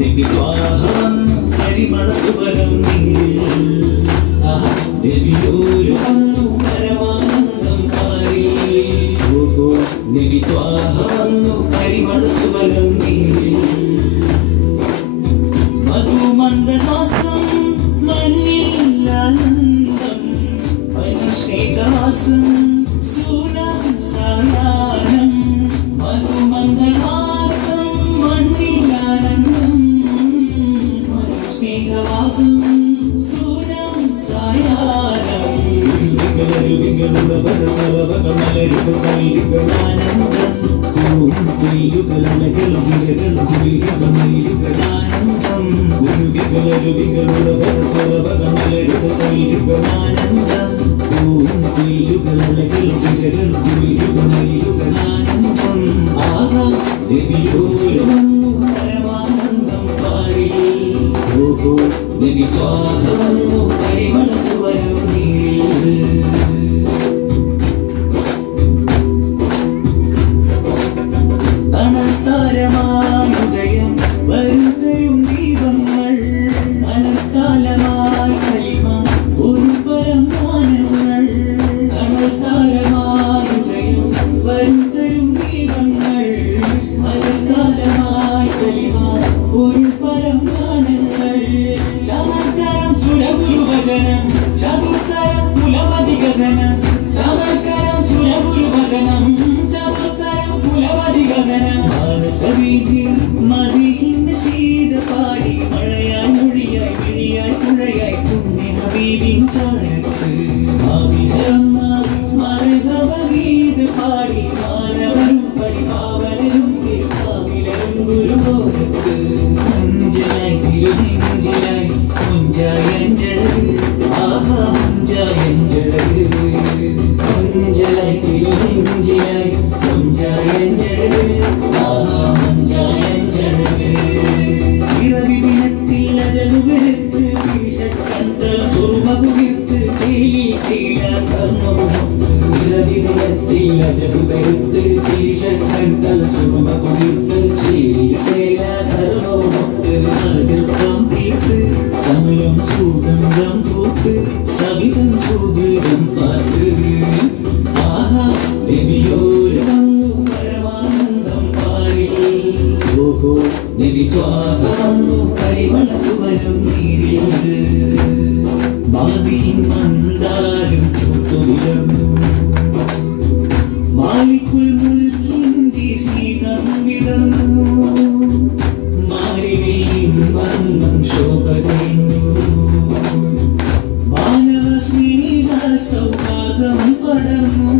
നബി ത്വാഹ വന്നു പരിമള സുവനം നീരിൽ നബിയോര് വന്നു പരമാനന്ദം പാരിൽ നബി ത്വാഹ വന്നു പരിമള സുവനം നീരിൽ മധുമന്ദഹാസം മണ്ണിൽ ആനന്ദം അഭിഷേകവാസം സുനം സായാഹ്നം മധുമന്ദഹാസം മണ്ണിൽ ആനന്ദം അഭിഷേകവാസം സുനം സായാഹ്നം ആനന്ദം കുയിലുകളലകളും കിരകളും കുയിലുകളും മയിലുകളാനന്ദം ആനന്ദം കുയിലുകളലകളും കിരകളും കുയിലുകളും മയിലുകളാനന്ദം ആഹാ നബിയോര് വന്നു പരമാനന്ദം പാരിൽ ഓഹോ നബി ത്വാഹ വന്നു പരിമള സുവനം നീരിൽ തണൽത്താരമായുദയം വരുതരും ദീപങ്ങൾ മലർക്കാലമായി കലിമ ഒരു പരമാനങ്ങൾ തണൽത്താരമായുദയം വരുതരും ദീപങ്ങൾ മലർക്കാലമായി കലിമ ഒരു പരമാനങ്ങൾ ചമത്കാരം സുരഗുരുവചനം ചതുർത്തരം കുലമതികഥനം ചമത്കാരം സുരഗുരുവചനം ചതുർത്തരം കുലമതികഥനം മാനസവീതി മതിഹിന്റെ ശീത പാടി മഴയായി മൊഴിയായി വിഴിയായി പുഴയായി പുണ്യ ഹബീബിൻ ചാരത്ത് ആവിഹരന്ന മർഹബഗീത് പാടി മാനവരും പരിപാവനരും തിരുവാവിലരും ഗുരുഗോരത്ത് അഞ്ചലായി തിരുനെഞ്ചിലായി മുഞ്ചായി അഞ്ചഴക് ആഹാ മുഞ്ചായി അഞ്ചഴക് അഞ്ചലായി തിരുനെഞ്ചിലായി മുഞ്ചായി അഞ്ചഴക് ആഹാ മുഞ്ചായി അഞ്ചഴക് ഇറവി ദിനത്തിൽ അജലുവെടുത്ത് വിശക്കന്തളം സുറുമകുതിർത്ത് ചേലി ചീടാ കർമ്മവുമൊത്ത് ഇറവി ദിനത്തിൽ അജലുവെടുത്ത് വിശക്കന്തളം സുറുമകുതിർത്ത് ചേലി ചേലാ കർമ്മവുമൊത്ത് ആകൃപ്പം തീർത്ത് സമയം സുഗന്ധം പൂത്ത് സവിധം സുഗന്ധം പാത്ത് ആഹാ നബിയോര് വന്നു പരമാനന്ദം പാരിൽ ഓഹോ നബി ത്വാഹ വന്നു പരിമള സുവനം നീരിൽ മാതിഹിൻ മന്ദാരം പൂത്തുവിടർന്നു മാലിക്കുൽ മുൽക്കിന്റെ സ്നേഹം വിടർന്നു മാരിനെയും വർണ്ണം ശോഭതേന്നു മാനവ സ്നേഹ സൗഹാർദ്ദം പടർന്നു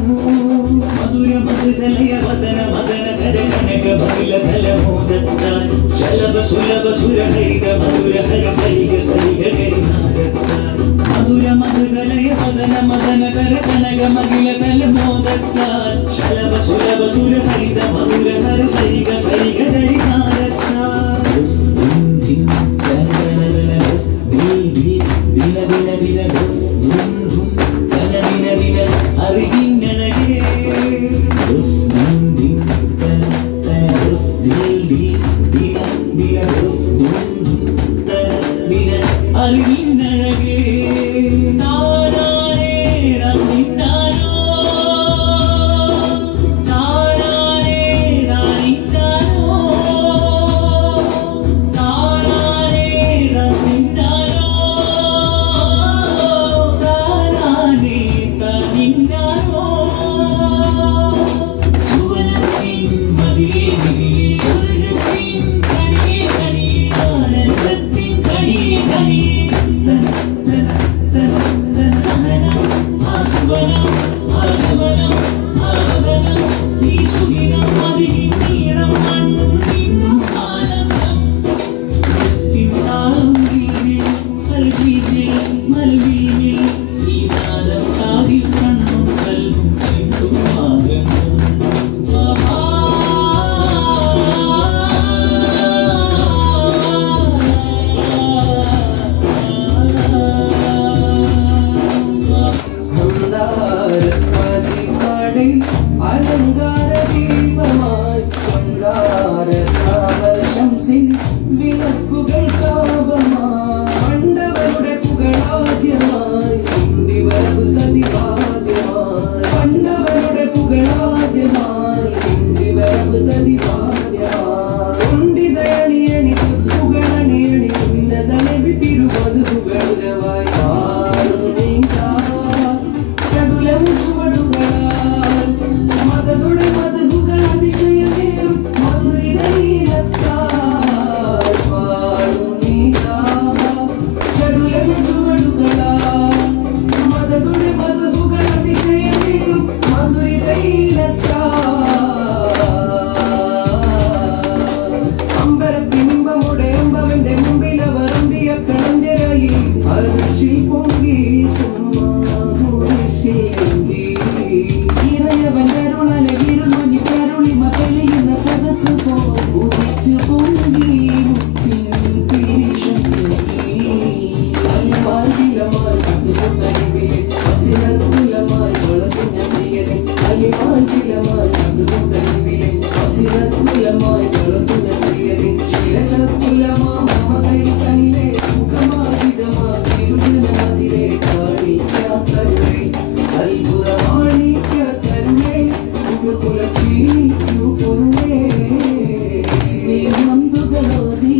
മധുര മധുരലയ വദന മദന ധര കനക ഭൈല ധലമോദത്താൽ ശലഭ സുലഭ സുരഹരിത മധുര ഹര സരിഗ സരിഗ കരിനാദത്താൽ മധുര മധുരലയ വദന മദന ധര കനക മകില ധലമോദത്താൽ ശലഭ സുലഭ സുരഹരിത മധുര ഹര സരിഗ സരിഗ കരിനാദത്താൽ ദിക്റുകളോതി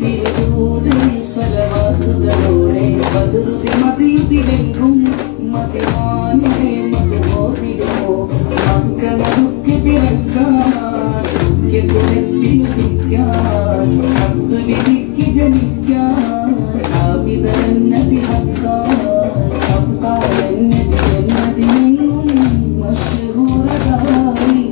തിരുദൂതനിൽ സ്വലവാത്തുകളോടെ ബദറുതി മതിയുതിലെങ്കും മതിമാനുടെ മധുമോതിടുമോ മക്കളൊക്കെ പിറക്കാൻ കുലത്തിനുദിക്കാൻ അബ്ദുലിക്ക് ജനിക്കാൻ ആബിദന്നതി ഹക്കാൻ എന്നതിനെങ്ങും മഷ്ഹൂറതായി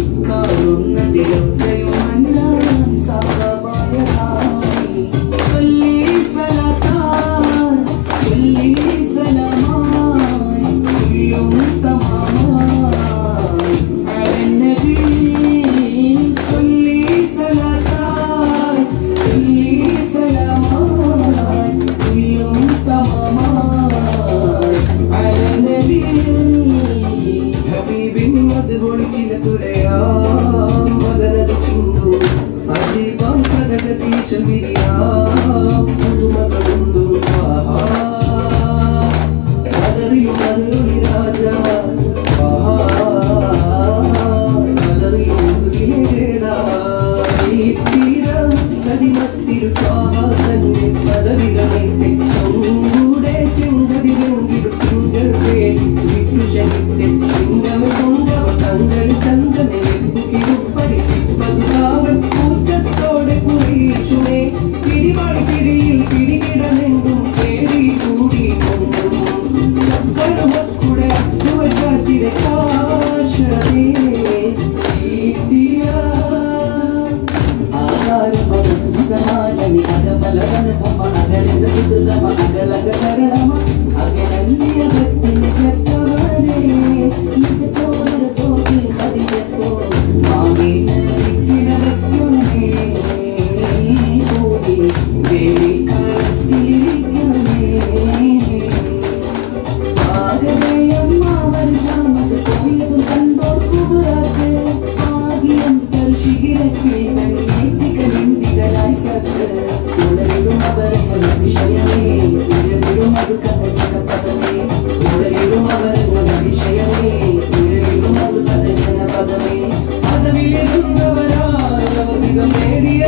ഇക്കാളുന്നതിലൊക്കെയും അന്നാൻ സാധമായതായി ചൊല്ലി സലാത്താൻ ചൊല്ലി സലാമായി തുല്ലും തമാമായി അലനബി ചൊല്ലി സലാത്താൻ ചൊല്ലി സലാമായി തുല്ലും തമാമായി അലനബി ഹബീബിൻ മദ്ഹുൽ ചിലതുരയാ മദനദ് ചിന്തു അജീബാം കദഗതി ശബിരിയാ പുതുമകളുണ്ടു ആഹാ കദറിയും മദുരി രാജാ ആഹാ കദറിയും മുതുകിലേടാ തീര നദിമത്തിരുക്കാഹ തന്നെ പദവികളെ ചൂടെ ചെങ്കതിലെങ്കിടുത്തിങ്കൾ വേലി വിട്ടുശനിത്തെ സിംഗമ കൊണ്ടവ തങ്ങളിൽ ചന്ദ്രനെ വെട്ടുകിരുപ്പടി പതുകാവൻ കൂട്ടത്തോടെ കുറിയിച്ചുമേ പിടിവാളി പിടിയിൽ പിടികിടനെങ്കും പേടി കൂടി കൊണ്ടും ചക്കരമക്കൂടെ അട്ടുവച്ചാത്തിലെ കാശമേ ചീത്തിയ ആകാരപദം സുഖമാലനി അകമലവന പൊമ്മ അകലെന്ത സുഹൃതമ അകളക സരളമ അകലന്തിയ ഭക്തിന്റെ ചക്കവരേ ഇതോര തോന്നി ഹരിയത്തോ മാമീന വിക്കിടവയ്ക്കുമേ കൂടി വേലിക്കാലത്തിരിക്കമേ ആകവയമ്മാവൻ ശാമത് കോയതും കണ്ടോർ കുബുറാക്ക് ആകിയം തർശികിരത്തിൽ തന്നേത്തികളിന്തികളായി സത്ത് ഉടലിലും അവരങ്ങൾ അതിശയമേ ഉരവിലും അത് കഥ ജനപദമേ ഉടലിലും അവരങ്ങൾ അതിശയമേ ഉരവിലും അത് കഥ ജനപദമേ പദവിയിലിരുന്നവരായവർ വിധം നേടിയ